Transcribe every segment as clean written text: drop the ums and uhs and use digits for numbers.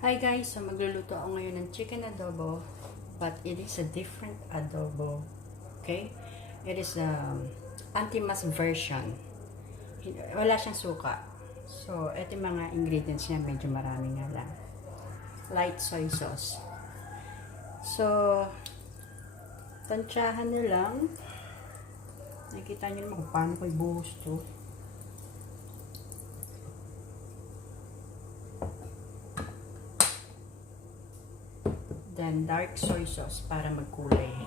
Hi guys, so magluluto ako ngayon ng chicken adobo, but it is a different adobo. Okay? It is a anti-mas version. Wala siyang suka. So, ito yung mga ingredients niya, medyo marami nga lang. Light soy sauce. So, tansyahan nyo lang. Nakikita nyo naman kung paano ko ibuhos to. Then, dark soy sauce para magkulay.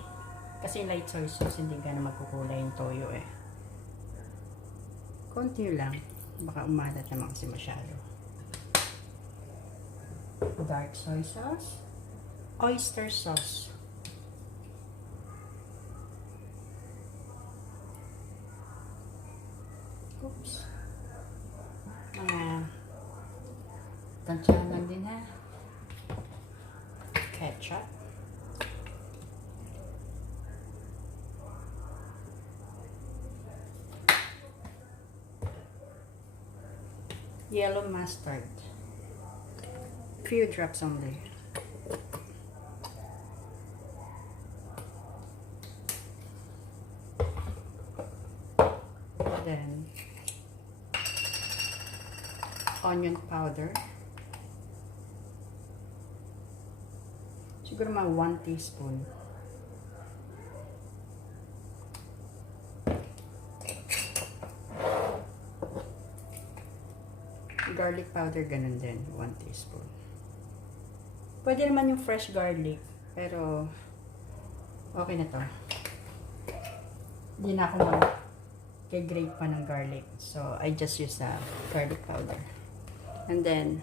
Kasi light soy sauce, hindi gano'n magkukulay yung toyo eh. Konti lang. Baka umalat naman kasi masyado. Dark soy sauce. Oyster sauce. Oops. Tansyahan lang din ha. Ketchup. Yellow mustard. Few drops only. Then onion powder. Siguro mga 1 teaspoon. Garlic powder, ganun din. 1 teaspoon. Pwede naman yung fresh garlic, pero okay na to. Hindi na ako mag-grate pa ng garlic. So, I just use the garlic powder. And then,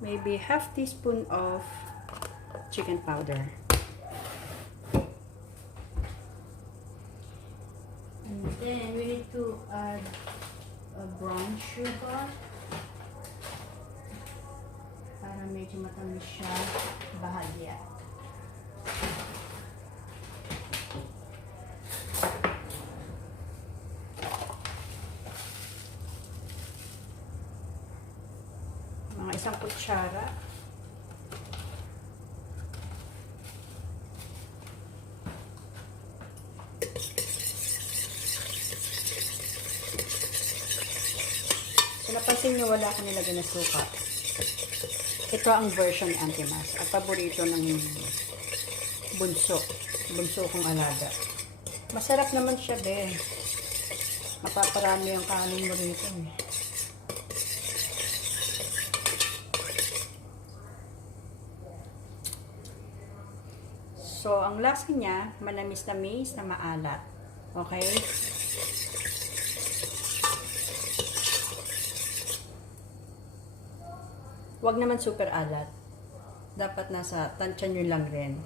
maybe half teaspoon of chicken powder. And then, we need to add a brown sugar para medyo matamis siya, bahagya. Mga 1 kutsara. Napansin nyo, wala akong nilagay na suka. Ito ang version anti-mas. At paborito ng bunso. Bunso kong alaga. Masarap naman siya, be. Mapaparami ang kanin mo rito. So, ang lasa niya, manamis-namis na maalat. Okay? Wag naman super alat. Dapat nasa tansya nyo lang rin.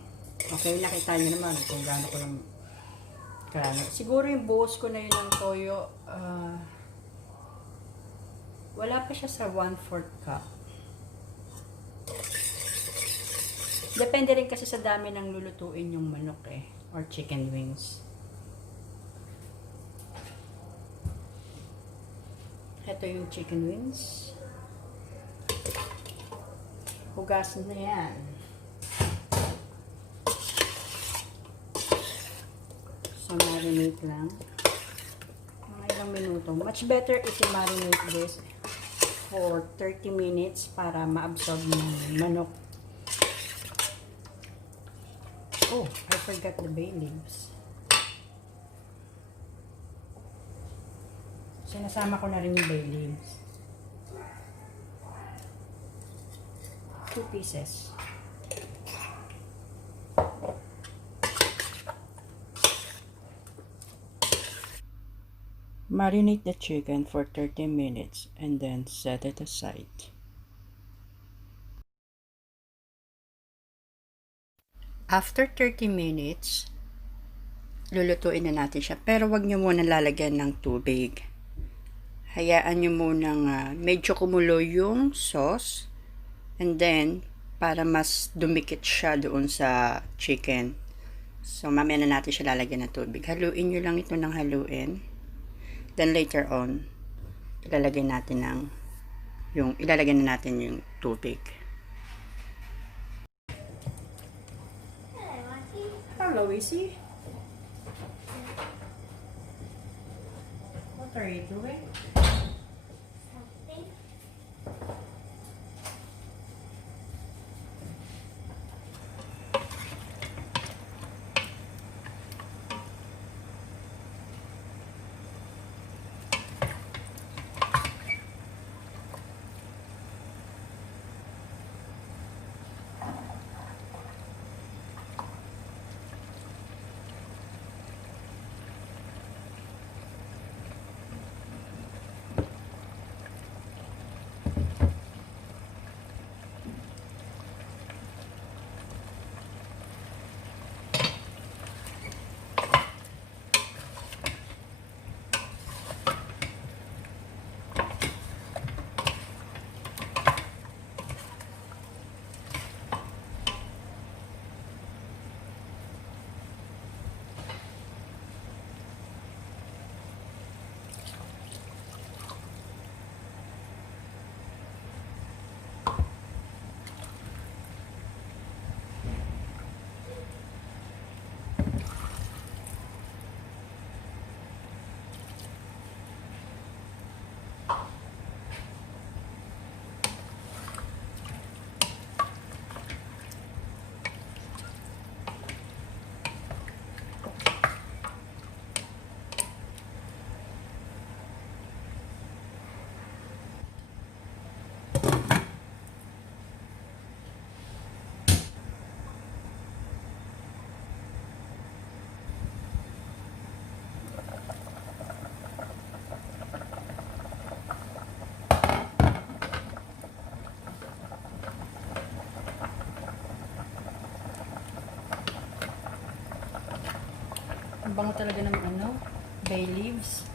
Okay, nakita nyo naman kung gaano ko lang karami. Siguro yung buhos ko na yun ng toyo, wala pa siya sa 1/4 cup. Depende rin kasi sa dami ng lulutuin yung manok eh, or chicken wings. Ito yung chicken wings. Hugasin na yan. So, marinate lang. Mga ilang minuto. Much better if you marinate this for 30 minutes para ma-absorb ng manok. Oh, I forgot the bay leaves. Sinasama ko na rin yung bay leaves. 2 pieces. Marinate the chicken for 30 minutes and then set it aside. After 30 minutes, lulutuin na natin siya. Pero wag nyo muna lalagyan ng tubig. Hayaan nyo muna medyo kumulo yung sauce. And then, para mas dumikit siya doon sa chicken. So, mamaya na natin siya lalagyan ng tubig. Haluin nyo lang ito ng haluin. Then, later on, ilalagay natin ng yung ilalagay na natin yung tubig. Hello, Izzy. What are you doing? Something. Ang bango talaga ng bay leaves.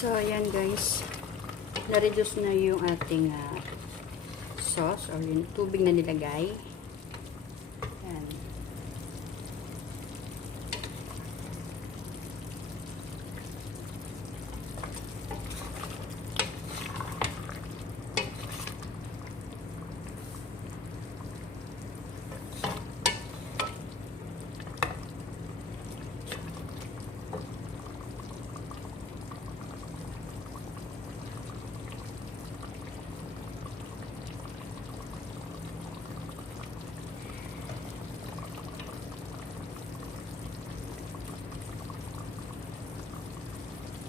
So, ayan guys. Na-reduce na yung ating sauce or yung tubig na nilagay. Ayan.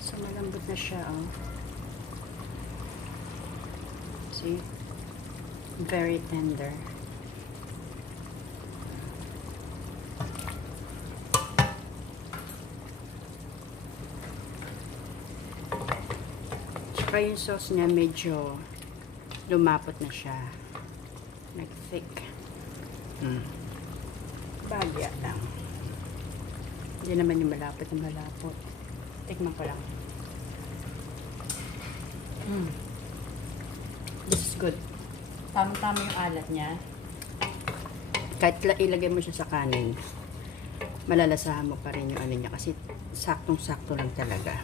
So, malambot na siya, oh. See? Very tender. Tsaka yung sauce niya medyo lumapot na siya. Nag-thick. Bagya lang. Hindi naman yung malapot na malapot. Tikman ko lang. This is good. Tamang-tama yung alat niya. Kahit ilagay mo siya sa kanin, malalasahan mo pa rin yung ano niya kasi saktong-sakto lang talaga.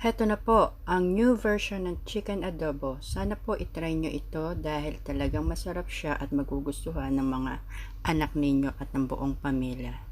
Heto na po, ang new version ng chicken adobo. Sana po itry nyo ito dahil talagang masarap siya at magugustuhan ng mga anak ninyo at ng buong pamilya.